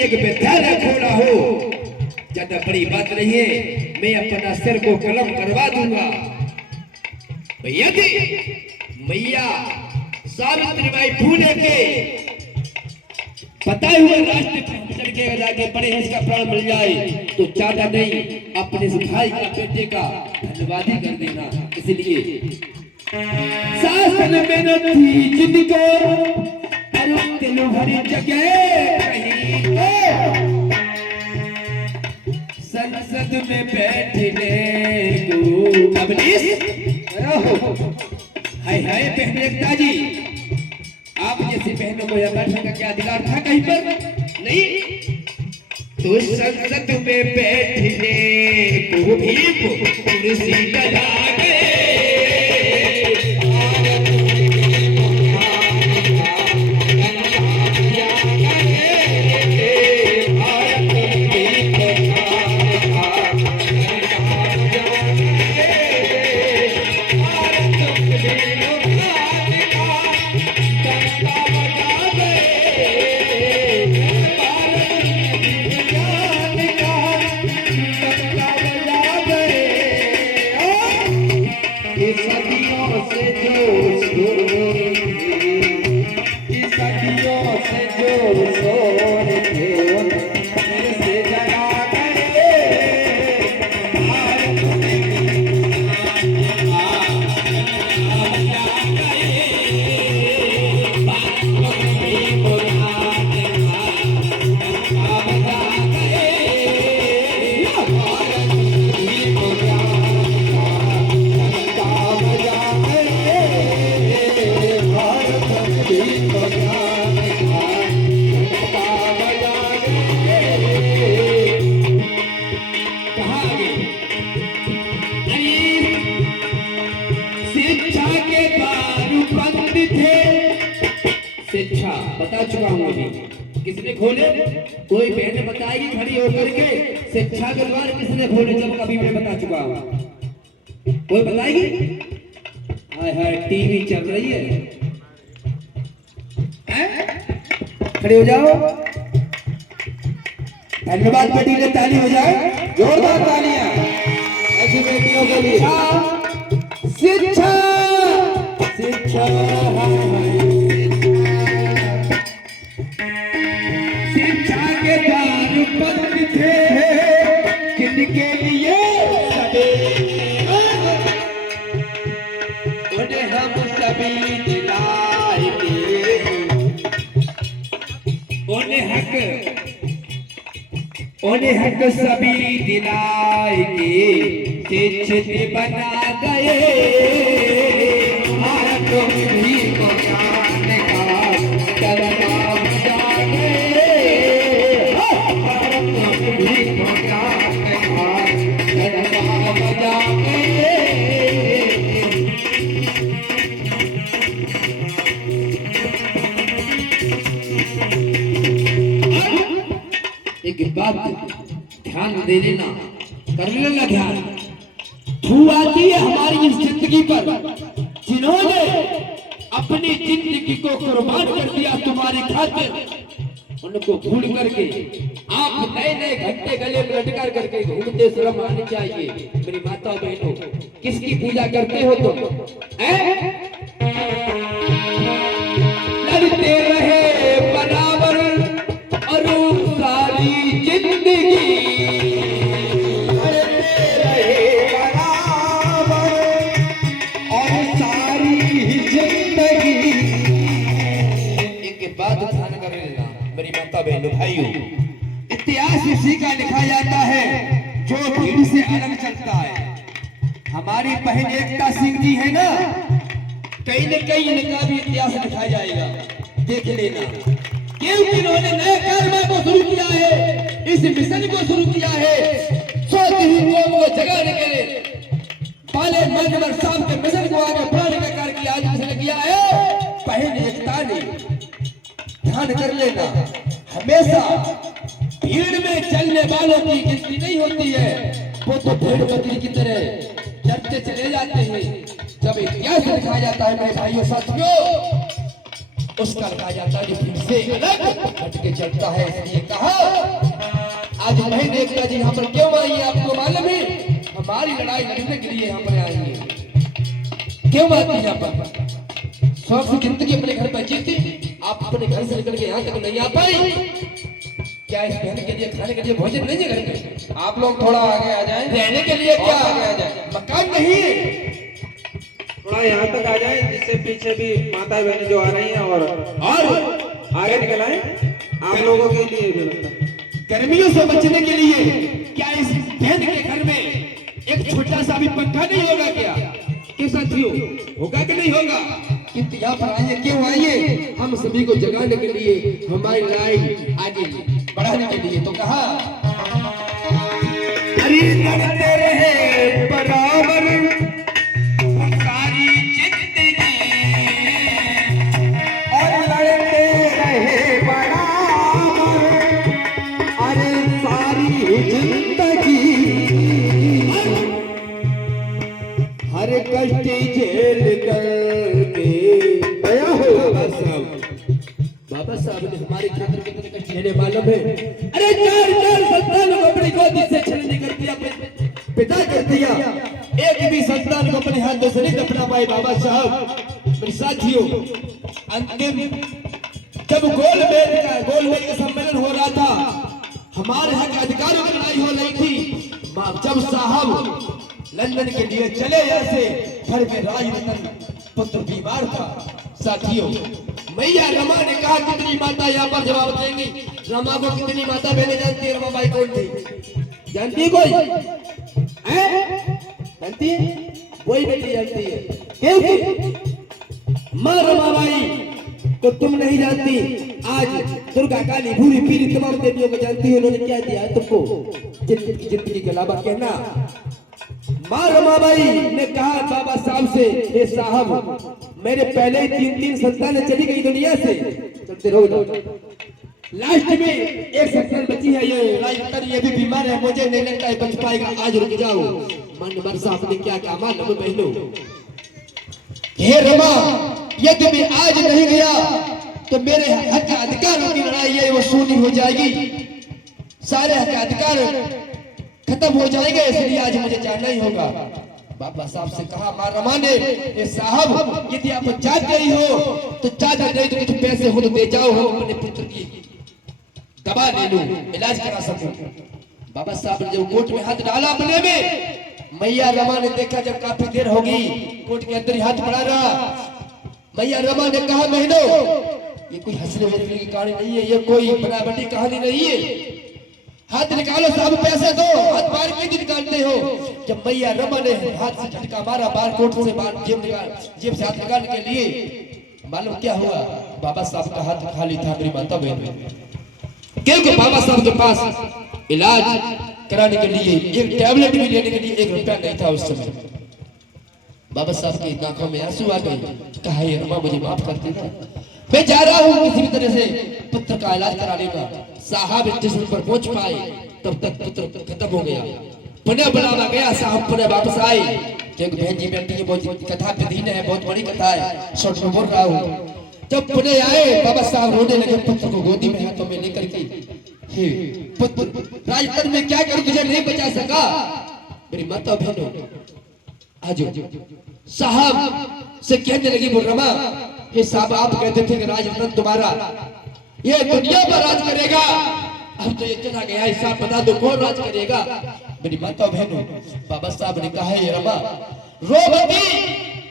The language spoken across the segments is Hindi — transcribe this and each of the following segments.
एक विद्यालय खोला हो, ज्यादा बड़ी बात नहीं है, मैं अपना सिर को कलम करवा दूंगा। यदि मैया सावित्रीबाई फूले के बताए हुए रास्ते पर चल के जाके बड़े हैं इसका प्राण मिल जाए तो ज्यादा नहीं, अपने भाई का बेटे का धन्यवाद ही कर देना। इसलिए शासन में न थी जिनको अरुण दिल भरी जगह कहीं तो संसद में बैठने को अवनीश रहो। हाय हाय बहन एकता जी, आप जैसी बहनों को यह बैठने का क्या अधिकार था कहीं पर? नहीं। तो संसद में बैठने को भी कुर्सी लगा गए। बता चुका हूं अभी। किसने खोले? कोई बहन बताएगी खड़ी होकर के शिक्षा के द्वार किसने खोले? जब कभी मैं बता चुका हूं, कोई बताएगी? हाय हाय टीवी चल रही है, खड़े हो जाओ। धन्यवाद बेटी ने ताली हो जाए, जोरदार तालियां ऐसी बेटियों के लिए। शिक्षा शिक्षा शिक्षा के द्वार बंद थे किनके लिए? उन्हें हम सभी दिलाएंगे, उन्हें हक सभी दिलाएंगे, शिक्षित बना गए भारत भी को ज्ञान का करना बजा गए, भारत भी को ज्ञान का करना बजा गए। एक बात ध्यान दे लेना, कर लेना ध्यान। छू आती है हमारी इस जिंदगी पर, जिन्होंने अपनी जिंदगी को कुर्बान कर दिया तुम्हारी खातिर, उनको भूल करके आप नए नए घंटे गले में लटका करके घूमते शर्म आनी चाहिए। मेरी माता बहनों, किसकी पूजा करते हो तुम? लड़ते रहे बराबर और सारी जिंदगी, लड़ते रहे बराबर और सारी जिंदगी। एक बात ध्यान कर लेना मेरी माता बहनों भाइयों, इतिहास उसी का लिखा जाता है जो भीड़ से अलग चलता है। हमारी बहन एकता सिंह जी है ना, कहीं न कहीं इनका भी इतिहास लिखा जाएगा, देख लेना। क्योंकि इन्होंने नए कारनामे को शुरू किया है, इस मिशन को शुरू किया है, सोती कौम को जगाने के लिए पाले मनवर साहब के मिशन को आगे बढ़ाने का कार्य किया, आज मिशन किया है बहन एकता ने। ध्यान कर लेना, हमेशा भीड़ में चलने वालों की गिनती नहीं होती है, वो तो भेड़ बकरी की तरह चलते चले जाते हैं। जब इतिहास लिखा जाता है मेरे भाइयों साथियों, उसका कहा जाता है फिर से अलग हट के चलता है। इसलिए कहा आज बहन एकता जी यहाँ पर क्यों आई है आपको मालूम है? हमारी लड़ाई लड़ने के लिए यहाँ पर आई है। क्यों आती है यहाँ पर? शौक से जिंदगी अपने घर पर जीती, आप अपने घर से निकल के यहाँ तक नहीं आ पाई। क्या इस बहन के लिए खाने के लिए भोजन नहीं है घर में? आप लोग थोड़ा आगे आ जाएं। रहने के लिए क्या आगे आ जाए, मकान नहीं है? थोड़ा यहाँ तक आ जाए जिससे पीछे भी माता बहनें जो आ रही हैं और आगे निकल आए आप लोगों के लिए व्यवस्था। गर्मियों से बचने के लिए क्या इस बहन के घर में एक छोटा सा भी पंखा नहीं होगा क्या? क्यों साथियों, होगा कि नहीं होगा? किंतु यहाँ पर आइए, क्यों आइए? हम सभी को जगाने के लिए, हमारी लड़ाई आगे बढ़ाने के लिए। तो कहा अरे लड़ते रहे बराबर सारी जिंदगी, और लड़ते रहे बराबर अरे सारी जिंदगी, हर कष्ट झेल करके गया हो। बाबा साहब ने हमारी खातिर कितने कष्ट झेले मालूम है? अरे चार संतानों को अपनी गोदी से छीन कर दिया, पिता कर दिया, एक भी संतान को अपने हाथों से नहीं दफना पाए बाबा साहब। मेरे साथियों, अंतिम जब गोलमेज का सम्मेलन हो रहा था, हमारे हक अधिकारों की लड़ाई हो रही थी, जब साहब लंदन के लिए चले ऐसे घर में राजरतन पुत्र बीमार था। साथियों, मैया रमा ने कहा कितनी माता यहाँ पर जवाब देंगी। रमा को कितनी माता बहने जानती है? रमाबाई कौन थी जानती है कोई? जानती है कोई? बेटी जानती है? क्योंकि माँ रमाबाई को तुम नहीं जानती, आज दुर्गा काली भूरी पीरी तमाम देवियों को जानती है। उन्होंने क्या दिया है तुमको जिंदगी के अलावा? कहना माँ रमाबाई ने कहा बाबा साहब से, हे साहब मेरे पहले ही 3 संतानें चली गई दुनिया से, चलते रहो। लास्ट में एक संतान बची है, ये भी बीमार है, मुझे नहीं लगता है बच पाएगा, आज रुक जाओ। मन साहब ने क्या कहा मालूम बहनों? हे रमा, यदि मैं आज नहीं गया तो मेरे हक अधिकारों की लड़ाई है वो शून्य हो जाएगी, सारे हक अधिकार खत्म हो जाएंगे, इसलिए आज मुझे जाना ही होगा। बाबा साहब से कहा माँ रमा ने, साहब यदि आप जाग गई हो तो ज्यादा नहीं तो कुछ पैसे हो तो दे जाओ, हम अपने पुत्र की दवा ले लूं, इलाज करा सकूं। बाबा साहब ने जब कोर्ट में हाथ डाला अपने में, मैया रमा ने देखा जब काफी देर होगी कोर्ट के अंदर ही हाथ बढ़ा रहा, मैया रमा ने कहा बहनों ये कोई हंसने वसने की कहानी नहीं है, ये कोई बनावटी कहानी नहीं है, हाथ निकालो साहब पैसे दो, हाथ बाहर क्यों निकालते हो? जब मैया रमा ने हाथ से झटका मारा, बाहर कोट से बाहर जेब से हाथ निकालने के लिए, मालूम क्या हुआ? बाबा साहब का हाथ खाली था मेरी माता बहन, क्योंकि बाबा साहब के पास इलाज कराने के लिए एक टैबलेट भी लेने के लिए 1 रुपया नहीं था उस समय। बाबा साहब की आंखों में आंसू आ गए, कहा ये रमा मुझे माफ कर देना, मैं जा रहा हूँ किसी भी तरह से पुत्र का इलाज करा लेगा। साहब स्टेशन पर पहुंच पाए तब तक पुत्र खत्म हो गया, पुनः बुलावा गया, साहब पुनः वापस आए, क्योंकि बहन जी बेटी की बहुत कथा विधीन है, बहुत बड़ी कथा है, शॉर्ट में बोल रहा हूँ। जब पुनः आए बाबा साहब रोने लगे पुत्र को गोदी में हाथों में लेकर के, हे पुत्र राजतन में क्या करूं तुझे नहीं बचा सका। मेरी माता बहनों आज साहब से कहने लगी वो रमा, हे साहब आप कहते थे कि राजरत्न तुम्हारा ये दुनिया पर राज करेगा, अब तो ये चला गया, हिसाब बता दो कौन राज करेगा। मेरी माता बहनों बाबा साहब ने कहा है रमा रो मती,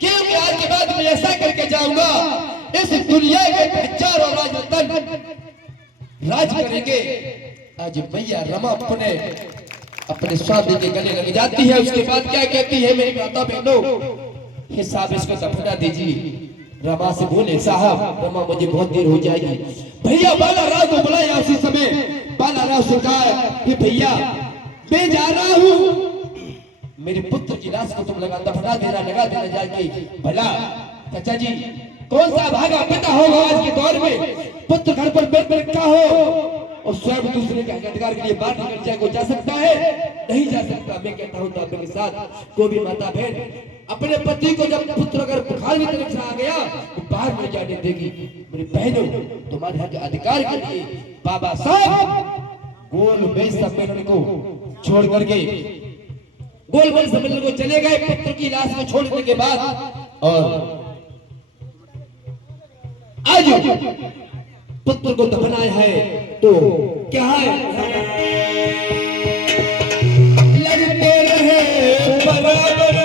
क्योंकि आज के बाद मैं ऐसा करके जाऊंगा इस दुनिया के हजारों राजरत्न राज करेंगे। आज मैया रमा अपने स्वामी के गले लग जाती है, उसके बाद क्या कहती है मेरी माता बहनों, हे साहब इसको दफना दीजिए। रमा से बोले साहब रमा मुझे बहुत देर हो जाएगी, भैया बाला राव को बुलाया। उसी समय बाला राव से कहा कि भैया मैं जा रहा हूँ, मेरे पुत्र की लाश को तुम दफना देना, लगा देना जाके। भला चाचा जी कौन सा भागा पिता होगा आज के दौर में, पुत्र घर पर बैठ रखा हो और स्वयं दूसरे के अधिकार के लिए बाहर निकल जाए, को जा सकता है? नहीं जा सकता। मैं कहता हूँ तो आपके साथ कोई भी माता बहन अपने पति को जब पुत्र अगर बुखार की तरफ से आ गया तो बाहर नहीं जाने देगी। मेरी बहनों, तुम्हारे हक अधिकार के लिए बाबा साहब गोलमेज सम्मेलन को छोड़ करके गोलमेज सम्मेलन को चले गए पुत्र की लाश को छोड़ने के बाद। और आज पुत्र को दफनाया है तो क्या है, लड़ते रहे बराबर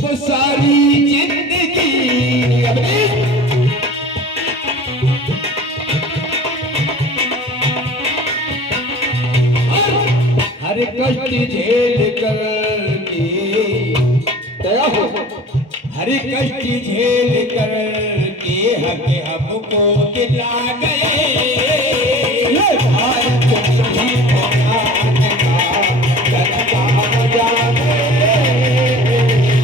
वो सारी जिंदगी। हर कष्ट झेल कर हर कष्ट झेल कर के हक हमको दिला गए। भारत की महान का जनता जागे,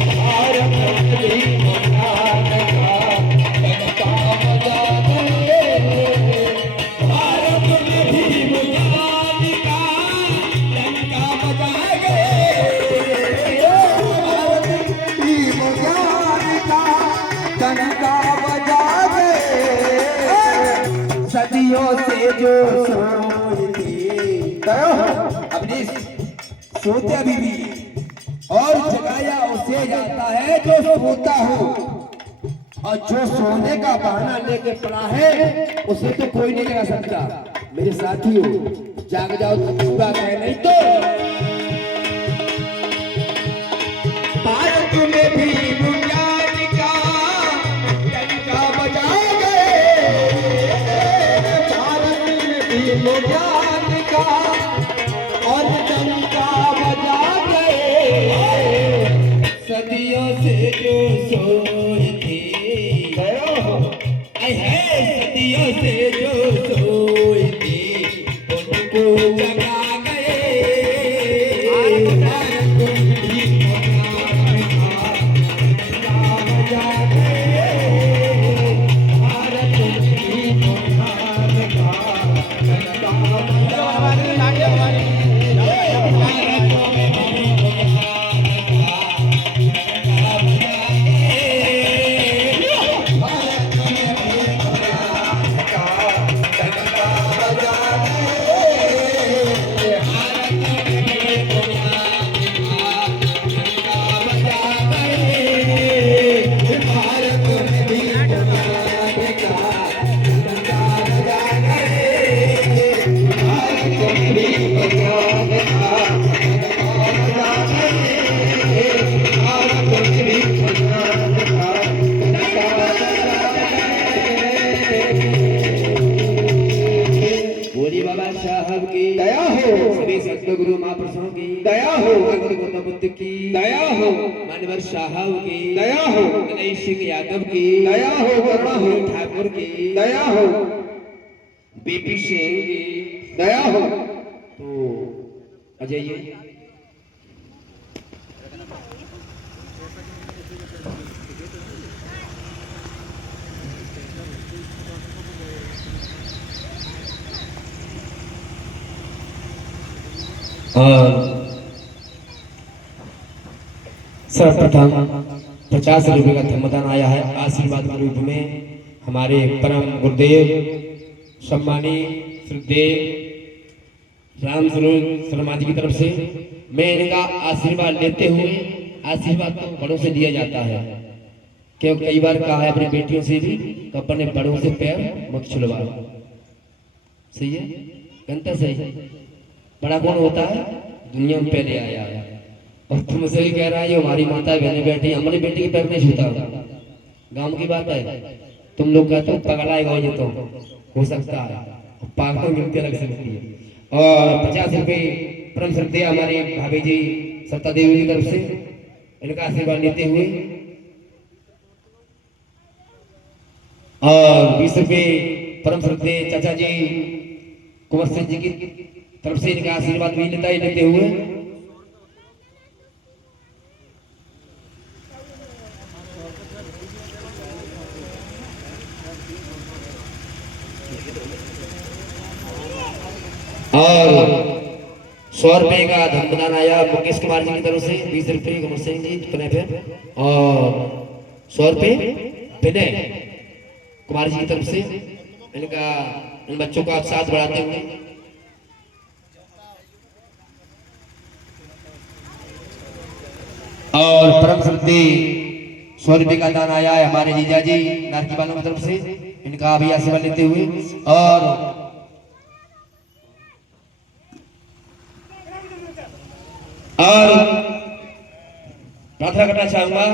भारत की महान का जनता जागे, भारत में भी मुजान का डंका बजा गए, भारत की मुजान का डंका बजा गए। सदियों से जो सोई थी अपनी सोते अभी भी, और जगाया उसे जाता है जो सोता हो, और जो सोने का बहाना लेके पड़ा है उसे तो कोई नहीं जगा सकता। मेरे साथियों, जाग जाओ तो अच्छी बात है, नहीं तो भारत में भी बुनियाद का डंका बजा गए, भारत में भी बुनियाद का और डंका बजा गए। सदियों से जो सोए थे सदियों से जो सोए थे उनको जगा गए। भारत की महान का डंका बजा गए, भारत की महान का डंका बजा गुरु महापुरुषों की दया हो, गौतम बुद्ध की दया हो, मानवर साहब की दया हो, गणेश सिंह यादव की दया हो, करुणा ठाकुर की दया हो, बीपी सिंह की दया हो। तो अजय जी सर्वप्रथम 50 रुपए का धर्मदान आया है आशीर्वाद के रूप में हमारे परम गुरुदेव सम्मानी श्रद्धेय राम स्वरूप शर्मा जी की तरफ से। मैं इनका आशीर्वाद लेते हुए, आशीर्वाद तो बड़ों से लिया जाता है, क्योंकि कई बार कहा है अपनी बेटियों से भी कि अपने बड़ों से पैर मत छुड़वाओ। सही है, गंता सही है। बड़ा कौन होता है? दुनिया में पहले आया है। और तुम सही कह रहा है, जो हमारी माता बहने बैठी, हमारी बेटी के पैर नहीं छूता। गांव की बात है। तुम लोग कहते हो पगलाएगा, ये तो हो सकता है, पागल मिलती अलग सकती है। और 50 रुपए परम श्रद्धेय हमारे भाभी जी सत्ता देवी की तरफ से, इनका आशीर्वाद लेते हुए। और 20 रुपए परम श्रद्धेय चाचा जी कुंवर सिंह जी की तरफ से, इनका आशीर्वाद भी लेते हुए। और 100 रुपए का धनदान आया मुकेश कुमार जी की तरफ से, 20 रुपए कमर सिंह जी अपने पे, और 100 रुपए विनय कुमार जी की तरफ से। इनका इन बच्चों का साथ बढ़ाते हुए और परम श्रद्धे 100 रुपए का दान आया है हमारे जीजा जी नारकी वालों की तरफ से, इनका भी आशीर्वाद लेते हुए। और प्रार्थना करना चाहूंगा,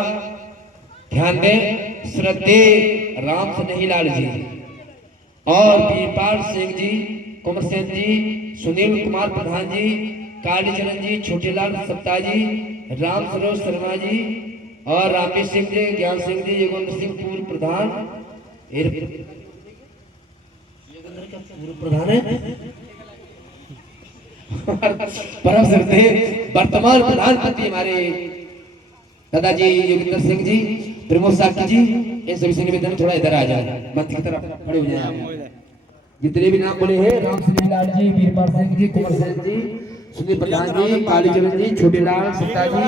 ध्यान दें, श्रद्धे राम स्नेही लाल जी और वीरपाल सिंह जी, कुंवर सेन जी, सुनील कुमार प्रधान जी, कालीचरण जी, छोटेलाल सप्ताह जी, राम सरोज शर्मा जी और रामेश सिंह जी, ज्ञान सिंह जी, योगेंद्र सिंह पूर्व प्रधान, पूर्व प्रधान है परम श्रद्धे वर्तमान प्रधानमंत्री हमारे दादाजी योगेंद्र सिंह जी, प्रमोद साक्षी जी, इन सभी से निवेदन थोड़ा इधर आ जाए, मंच की तरफ खड़े हो जाए। जितने भी नाम बोले हैं, राम सिंह लाल जी, वीरपाल सिंह जी, कुंवर सेन जी, सुनील प्रधान जी, कालीचरण जी, छोटेलाल सत्ता जी,